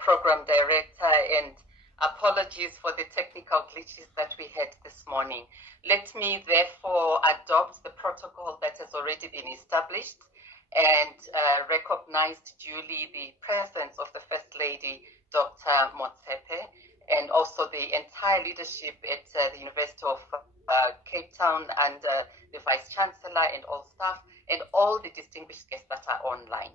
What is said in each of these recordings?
Program Director, and apologies for the technical glitches that we had this morning. Let me therefore adopt the protocol that has already been established and recognized duly the presence of the First Lady, Dr. Motsepe, and also the entire leadership at the University of Cape Town and the Vice Chancellor and all staff and all the distinguished guests that are online.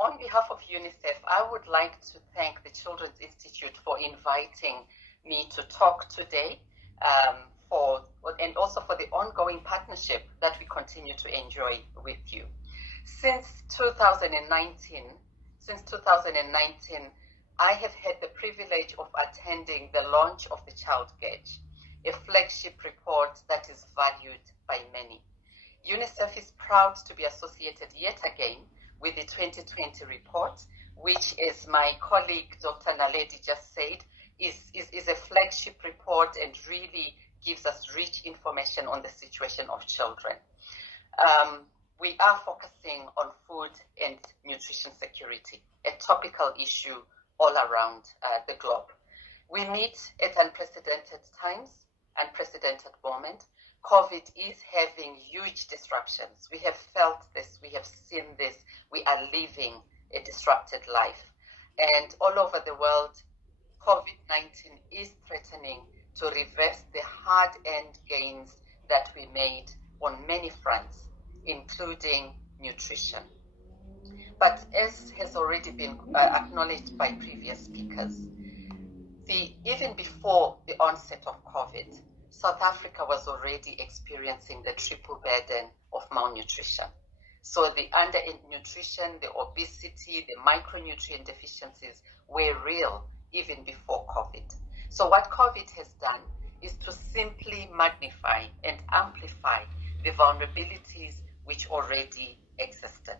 On behalf of UNICEF, I would like to thank the Children's Institute for inviting me to talk today and also for the ongoing partnership that we continue to enjoy with you. Since 2019, I have had the privilege of attending the launch of the Child Gauge, a flagship report that is valued by many. UNICEF is proud to be associated yet again with the 2020 report, which, as my colleague Dr. Naledi just said, is a flagship report and really gives us rich information on the situation of children. We are focusing on food and nutrition security, a topical issue all around the globe. We meet at unprecedented times, unprecedented moment. COVID is having huge disruptions. We have felt this, we have seen this, we are living a disrupted life. And all over the world, COVID-19 is threatening to reverse the hard-earned gains that we made on many fronts, including nutrition. But as has already been acknowledged by previous speakers, even before the onset of COVID, South Africa was already experiencing the triple burden of malnutrition. So the undernutrition, the obesity, the micronutrient deficiencies were real even before COVID. So what COVID has done is to simply magnify and amplify the vulnerabilities which already existed.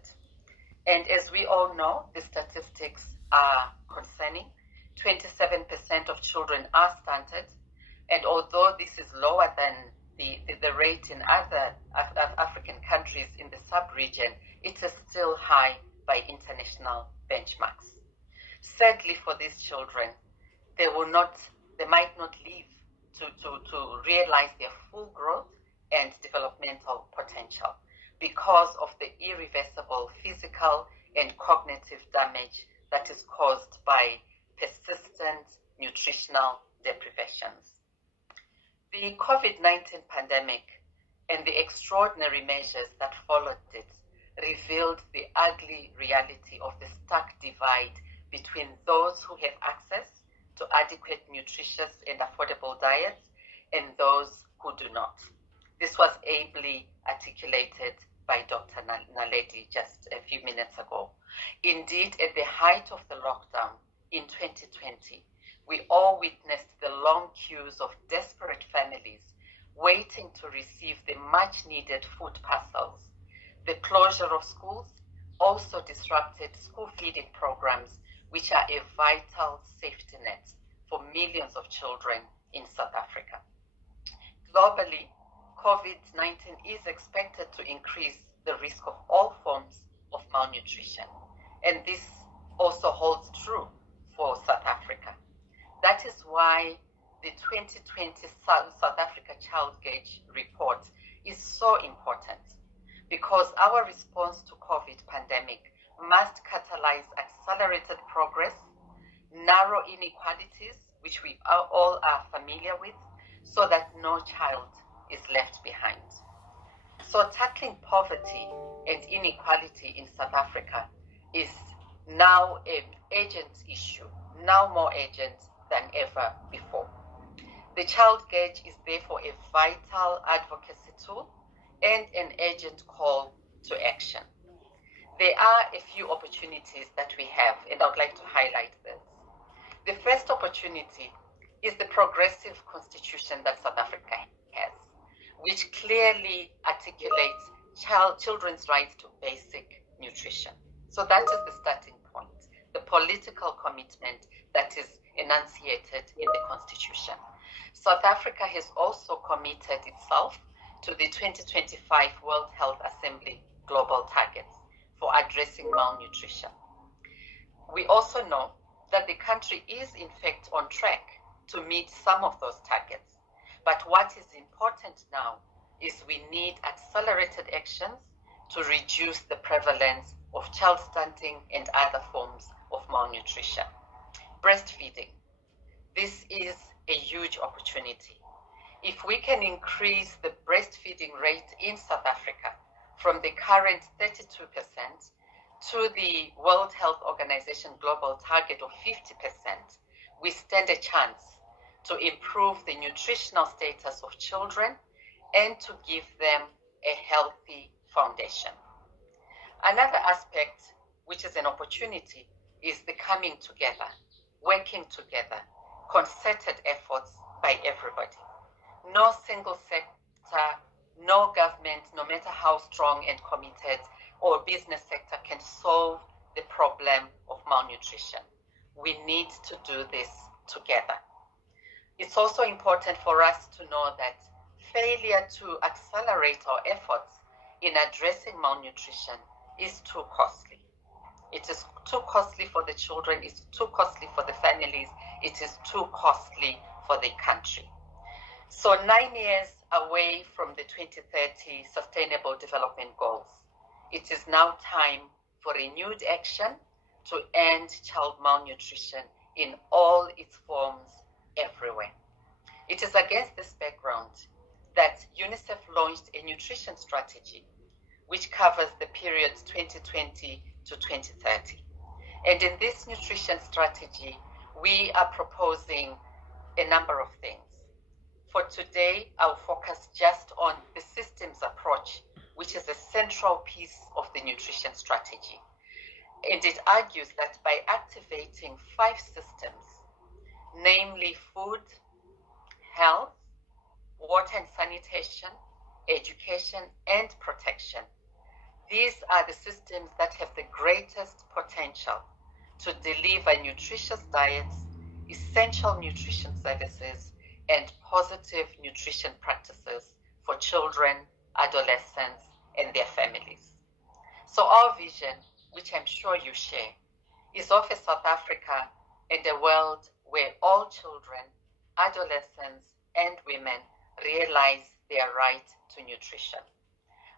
And as we all know, the statistics are concerning. 27% of children are stunted. And although this is lower than the rate in other African countries in the sub-region, it is still high by international benchmarks. Sadly for these children, they might not live to realize their full growth and developmental potential because of the irreversible physical and cognitive damage that is caused by persistent nutritional deprivations. The COVID-19 pandemic and the extraordinary measures that followed it revealed the ugly reality of the stark divide between those who have access to adequate, nutritious, and affordable diets and those who do not. This was ably articulated by Dr. Naledi just a few minutes ago. Indeed, at the height of the lockdown in 2020, we all witnessed the long queues of desperate families waiting to receive the much-needed food parcels. The closure of schools also disrupted school feeding programs, which are a vital safety net for millions of children in South Africa. Globally, COVID-19 is expected to increase the risk of all forms of malnutrition, and this also holds true for South Africa. That is why the 2020 South Africa Child Gauge report is so important, because our response to COVID pandemic must catalyze accelerated progress, narrow inequalities, which we all are familiar with, so that no child is left behind. So tackling poverty and inequality in South Africa is now an urgent issue, now more urgent than ever before. The Child Gauge is therefore a vital advocacy tool and an urgent call to action. There are a few opportunities that we have, and I would like to highlight this. The first opportunity is the progressive constitution that South Africa has, which clearly articulates children's rights to basic nutrition. So that is the starting point, the political commitment that is enunciated in the Constitution. South Africa has also committed itself to the 2025 World Health Assembly global targets for addressing malnutrition. We also know that the country is in fact on track to meet some of those targets. But what is important now is we need accelerated actions to reduce the prevalence of child stunting and other forms of malnutrition. Breastfeeding. This is a huge opportunity. If we can increase the breastfeeding rate in South Africa from the current 32% to the World Health Organization global target of 50%, we stand a chance to improve the nutritional status of children and to give them a healthy foundation. Another aspect, which is an opportunity, is the coming together, working together, concerted efforts by everybody. No single sector, no government, no matter how strong and committed, or business sector can solve the problem of malnutrition. We need to do this together. It's also important for us to know that failure to accelerate our efforts in addressing malnutrition is too costly. It is too costly for the children, it's too costly for the families, it is too costly for the country. So 9 years away from the 2030 Sustainable Development Goals, it is now time for renewed action to end child malnutrition in all its forms everywhere. It is against this background that UNICEF launched a nutrition strategy which covers the period 2020 to 2030. And in this nutrition strategy, we are proposing a number of things. For today, I'll focus just on the systems approach, which is a central piece of the nutrition strategy. And it argues that by activating 5 systems, namely food, health, water and sanitation, education, and protection, these are the systems that have the greatest potential to deliver nutritious diets, essential nutrition services, and positive nutrition practices for children, adolescents, and their families. So our vision, which I'm sure you share, is of a South Africa and a world where all children, adolescents, and women realize their right to nutrition.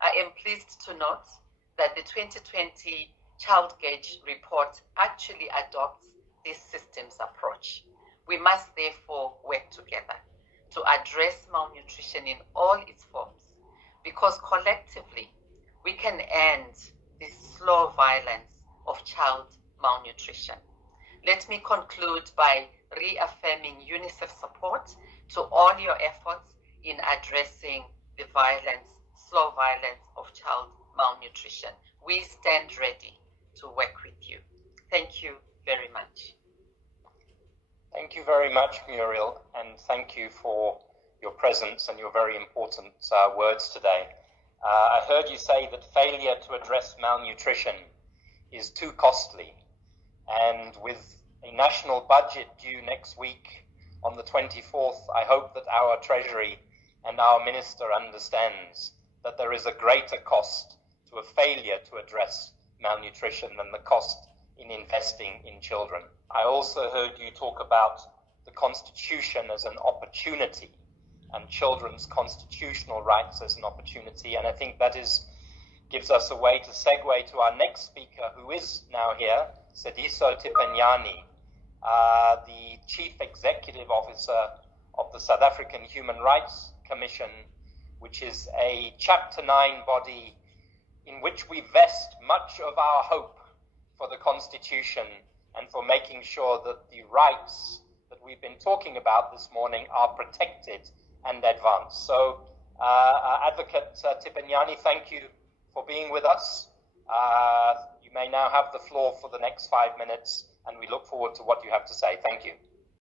I am pleased to note that the 2020 Child Gauge report actually adopts this systems approach. We must therefore work together to address malnutrition in all its forms, because collectively we can end this slow violence of child malnutrition. Let me conclude by reaffirming UNICEF support to all your efforts in addressing the slow violence of child malnutrition. We stand ready to work with you. Thank you very much. Thank you very much, Muriel, and thank you for your presence and your very important words today. I heard you say that failure to address malnutrition is too costly, and with a national budget due next week on the 24th, I hope that our Treasury and our Minister understands that there is a greater cost to a failure to address malnutrition than the cost in investing in children. I also heard you talk about the Constitution as an opportunity and children's constitutional rights as an opportunity, and I think that gives us a way to segue to our next speaker, who is now here, Sediso Tipenyane, the Chief Executive Officer of the South African Human Rights Commission, which is a Chapter 9 body in which we vest much of our hope for the Constitution and for making sure that the rights that we've been talking about this morning are protected and advanced. So, Advocate Tipenyane, thank you for being with us. You may now have the floor for the next 5 minutes, and we look forward to what you have to say. Thank you.